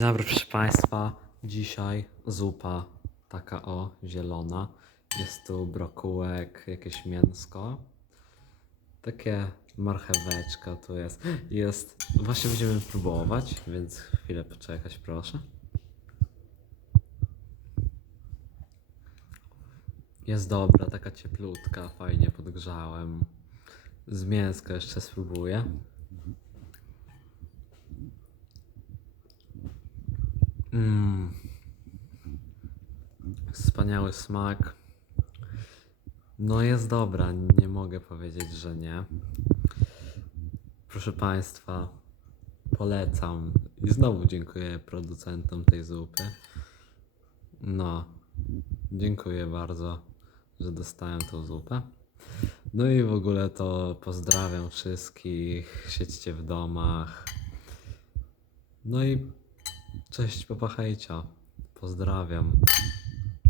Dobry, proszę Państwa. Dzisiaj zupa taka o, zielona. Jest tu brokułek, jakieś mięsko. Takie marcheweczka tu jest. Jest, właśnie będziemy próbować, więc chwilę poczekać proszę. Jest dobra, taka cieplutka, fajnie podgrzałem. Z mięska jeszcze spróbuję. Mmm. Wspaniały smak. No jest dobra, nie mogę powiedzieć, że nie. Proszę Państwa, polecam. I znowu dziękuję producentom tej zupy. No, dziękuję bardzo, że dostałem tą zupę. No i w ogóle to pozdrawiam wszystkich, siedźcie w domach. No i cześć, papa hejcia. Pozdrawiam.